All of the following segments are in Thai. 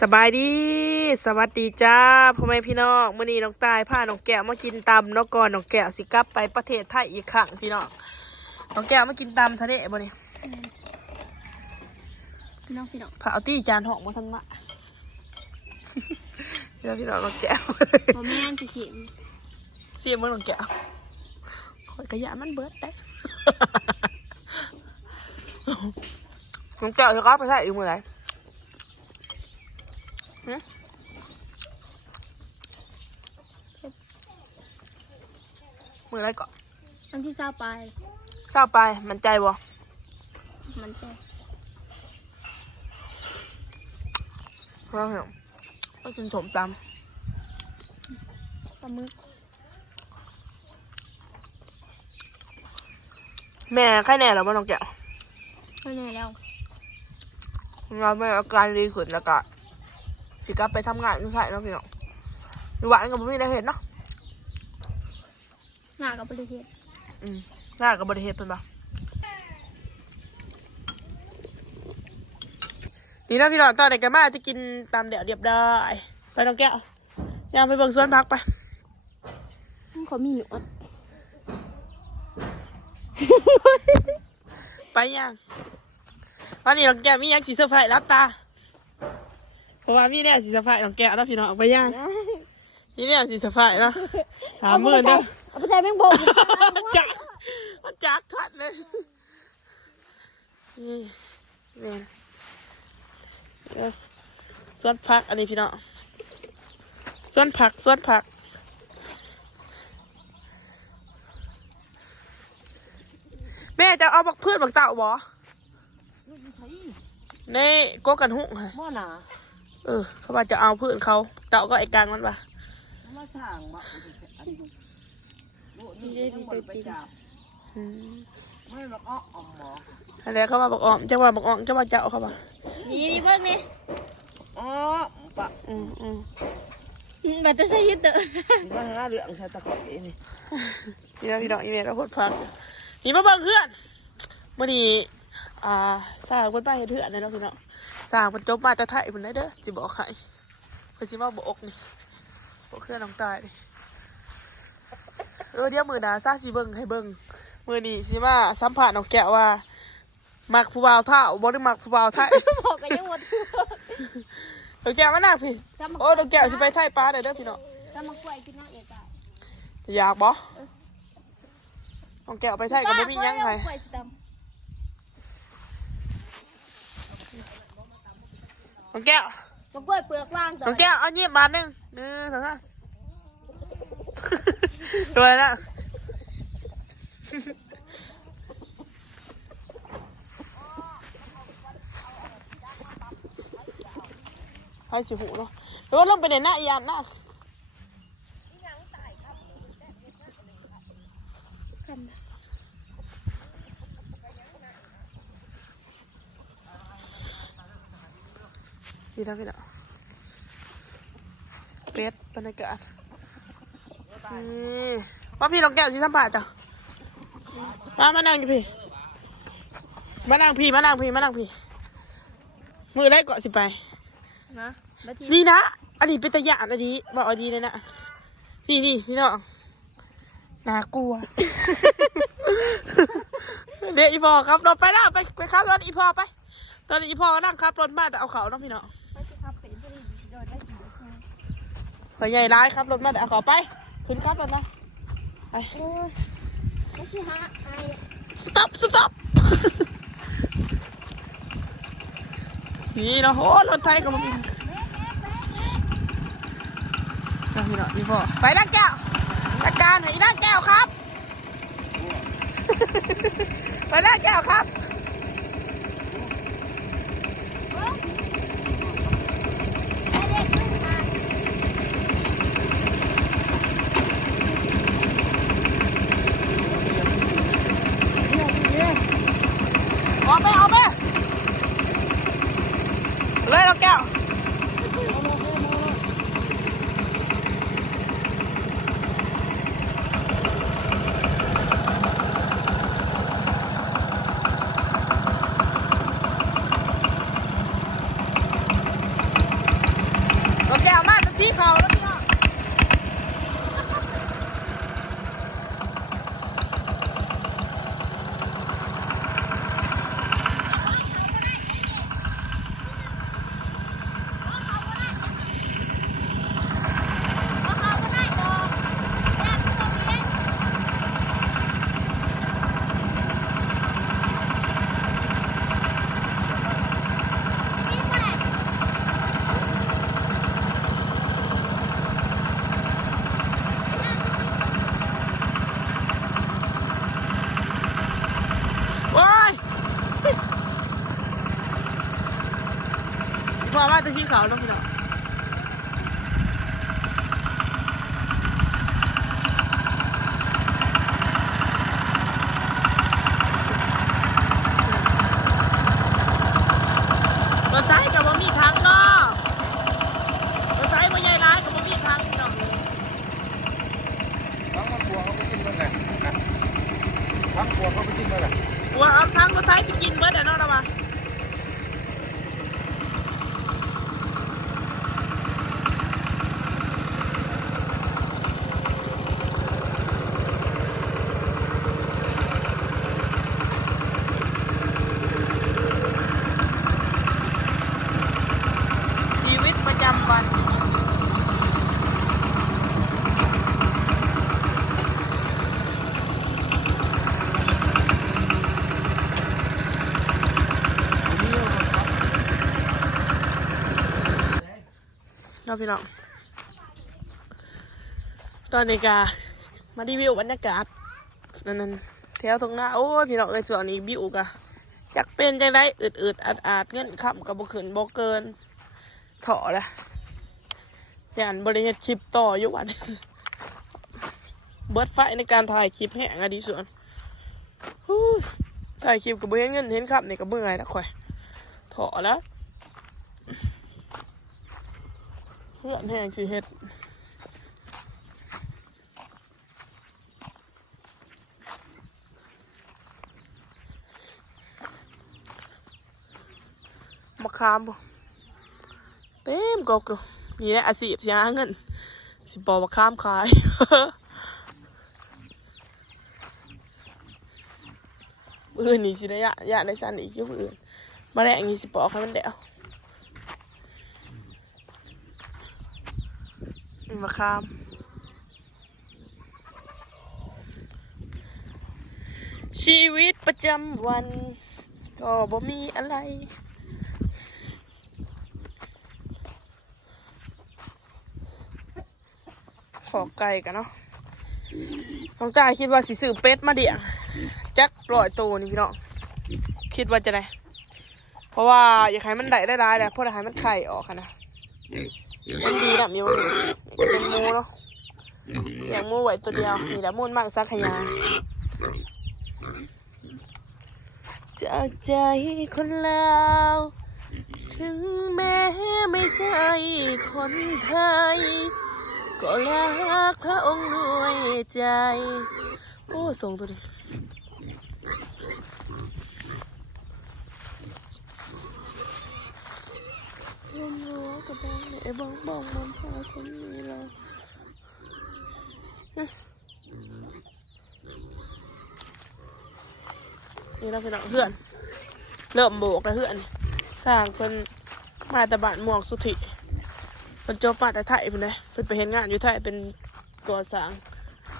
สบายดีสวัสดีจ้าพ่อแม่พี่น้องมื้อนี้น้องตายพาน้องแก้วมากินตำเนาะก่อนน้องแก้วสิกลับไปประเทศไทยอีกครั้งพี่น้องน้องแก้วมากินตำทะเลบ่นี่พี่น้องพาเอาตี้จานหอกมาทันมะพี่น้องน้องแก้วพ่อแม่สิเข็มเสียมื้อน้องแก้วคอยกระยะมันเบิดได้น้องแก้วสิกลับไปไทยอีกมื้อไหร่มืออะไรก่อนอันที่เศร้าไป ทราบไปมันใจบ่มันใจเราเห็นก็กินสมตำปลาหมึกแม่ใครแน่หรอบ้านน้องแก้วไปไหนแล้วเราไม่อาการดีขึ้นแล้วก็สิกลับไปทำงานไม่ใช่เนาะพี่น้องอยู่บ้านก็ไม่มีอะไรเห็นเนาะหน้ากับบริเวณหน้ากับบริเวณเป็นปะนี่นะพี่น้องตอนเด็กกันมาจะกินตามเดี๋ยวเรียบได้ไปน้องแก้วยังไปเบิ่งสวนพักไปเขามีหนวดไปยังวันนี้น้องแก้วมียังสีเสื้อผ้ารับตาเพราะว่ามีเนี่ยสีเสื้อผ้าน้องแก้วนะพี่น้องไปยังนี่เนี่ยสีเสื้อผ้าเนาะถามมือเนาะเอาไปใส่แมงบงจักขัดเลยนี่เนี่ยสวนผักอันนี้พี่น้องสวนผักแม่จะเอาบักพืชบักเต่าบ่ในโกกันหุ่งค่ะบ่หนาเขาว่าจะเอาพืชเขาเต่าก็ไอ้กลางมันปะมาสั่งบ่ไม่บักอ้อมบ่อะไรเขาว่าบักอ้อมจะว่าบักอ้อมจะว่าเจ้าเขาปะนี่เบิ่งนี่อ๋อปะบัดจะใส่ยึดเตอว่าหาเรื่องใส่ตะกอบนี่พี่น้องอีเมลก็พูดพักนี่มาเบิ่งเพื่อนมื่อนี้สร้างคนใต้เถื่อนเลยเนาะพี่น้องสร้างมันจบมาจะไทยมันได้เด้อจิบอกใครเพื่อจิมาบอกนี่บอกเครื่องน้องตายดิเดี๋ยวมือหนาซาสิเบิ่งให้เบิ่งมือนี้สิมาสัมผัสน้องแก้วว่ามักผู้บ่าวเท่าบ่ได้มักผู้บ่าวไทยบอกกันยังหมดน้องแก้วมาหนักพี่โอ้น้องแก้วสิไปไทยป้าเด้อพี่น้องจะมากล้วยกินน้องเอกจะอยากบ่น้องแก้วไปไทยก็บ่มียังไงน้องแก้วมากล้วยเปลือกว่างน้องแก้วเอาเงียบบาทนึงสองสามตัวนะให้สิหูเนาะแล้วลงไปในหน้าอีอันหน้าพี่น้องเป็ดบรรยากาศว่าพี่ลองแก้วสิสัมผัสจ้ะมานั่งอยู่พี่มานั่งพี่มือได้เกาะสิไปนะนี่นะอันนี้เป็นตะยานอันนี้บอกอันนี้เลยนะนี่พี่น้องน่ากลัวเดี๋ยวอีพอครับรถไปแล้วไปครับรถอีพอไปตอนนี้อีพอนั่งครับรถมาแต่เอาเขาน้องพี่น้องหัวใหญ่ร้ายครับรถมาแต่เอาเขาไปขึ้นครับรถนะไปสต็อปนี่เนาะโอ้รถไทยก็มาพี่น้องอีพอไปนักแก้วจัดการให้นักแก้วครับไปนักแก้วครับเอาไปเลยน้องแก้ว แดวมาแต่สีเขาแล้วพี่น้องพอมาแต่สีขาวน้องพี่น้องรถไฟกับบ่มีทางเนาะรถไฟบ่ใหญ่ร้ายกับบ่มีทางพี่น้อง ทั้งบัวเขาไปกินเมื่อไหร่ทั้งบัวเขาไปกินเมื่อไหร่ ว่าเอาทางรถไฟไปกินเบิดเนาะละวะชีวิตประจำวันน้องพี่น้องตอนนี้กามารีวิวบรรยากาศนั่นแถวตรงหน้าโอ้ยพี่น้องเอ้ยส่วนนี้บิวกะจักเป็นจังได้อืดอาดเงินคำกับบ่ขึ้นบ่เกินเถาะละย่านบริเฮ็ดคลิปต่ออยู่วัน เบิดไฟในการถ่ายคลิปแห้งอะดีส่วนฮู้ถ่ายคลิปกับบ่เห็นเงินเห็นคำนี่ก็เมื่อยนะข่อยเถาะแล้วเพื่อนแห้งสิเฮ็ดมะขามบ่เต็มกอกอยู่นี่แหละอาชีพสิหาเงินสิปอกมะขามขาย อื่นนี่สิได้ยะได้สั่นอีกอยู่อื่นมาแรงนี่สิปอกให้มันเดวมะขามชีวิตประจำวันก็บ่มีอะไรขอไก่กันเนาะน้องตาคิดว่าสิซื้อเป็ดมาเดี่ยจัก100 ตัวนี่พี่น้องคิดว่าจะได้เพราะว่าอยากให้มันได้ร้ายแหละเพราะอยากให้มันไข่ออกค่ะนะมันดีนะมีวันนี้เป็นหมูเนาะอย่างหมูไว้ตัวเดียวนี่แหละมูนมากซักขยาจากใจคนลาวถึงแม้ไม่ใช่คนไทยก็รักพระองค์ด้วยใจโอ้ส่งตัวดิลมรั้วกับบ้องไอ้บ้องมันพาฉันมีเรานี่เราเป็นเพื่อนเริ่มโบกแล้วเพื่อนสร้างคนมาตะบานม่วงสุธิเป็นจบมาแต่ไทยเป็นไงเป็นไปเห็นงานอยู่ไทยเป็นก่อสร้าง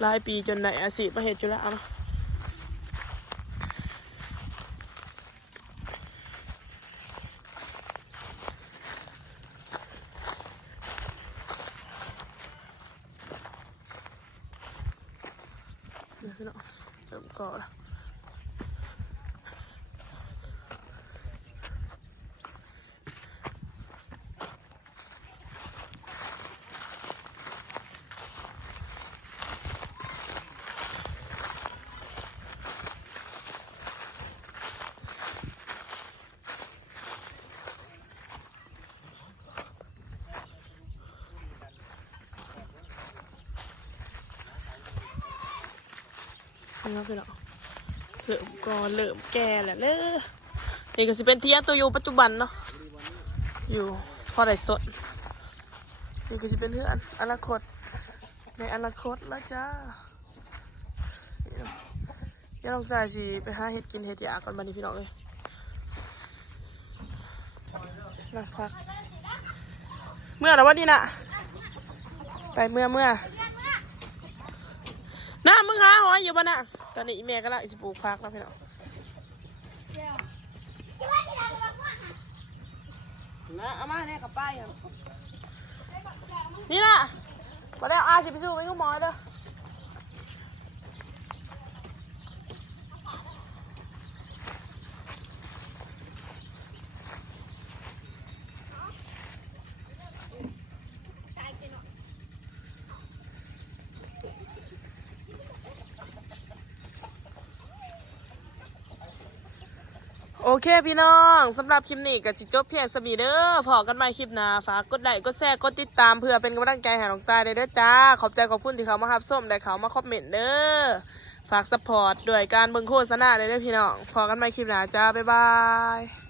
หลายปีจนในอาชีพมาเห็นจุฬาเนาะเดี๋ยวพี่น้องเริ่มก่อแล้วนี่พี่น้องเริ่มก่อเริ่มแก่แล้วเนอะนี่ก็สิเป็นเทียนตัวอยู่ปัจจุบันเนาะอยู่พอได้สด นี่ก็จะเป็นเพื่อนอนาคตในอนาคตแล้วจ้าเดี๋ยวลองจ่ายสิไปหาเห็ดกินเห็ดยาก่อนบันนี้พี่น้องเลยนั่งพักเมื่อแล้ววันนี้น่ะไปเมื่อน้ามึงหาหอยอยู่บ้านน่ะตอนนี้อีเมก็ละอิสปลูกพักแล้วพี่น้อง นะเอามาเนี่ยกับป้ายอ่ะ นี่น่ะมาแล้วอาสิไปสู้กับยูหมอเด้อโอเคพี่น้องสำหรับคลิปนี้ก็จิจบเพียงสมีเด้อพอกันใหม่คลิปหน้าฝากกดไลค์กดแชร์กดติดตามเพื่อเป็นกำลังใจให้น้องตายเด้อจ้าขอบใจขอบคุณที่เขามารับส้มได้เขามาคอมเมนต์เด้อฝากซัพพอร์ตด้วยการเบิ่งโฆษณาเด้อพี่น้องพอกันใหม่คลิปหน้าจ้าบ๊ายบาย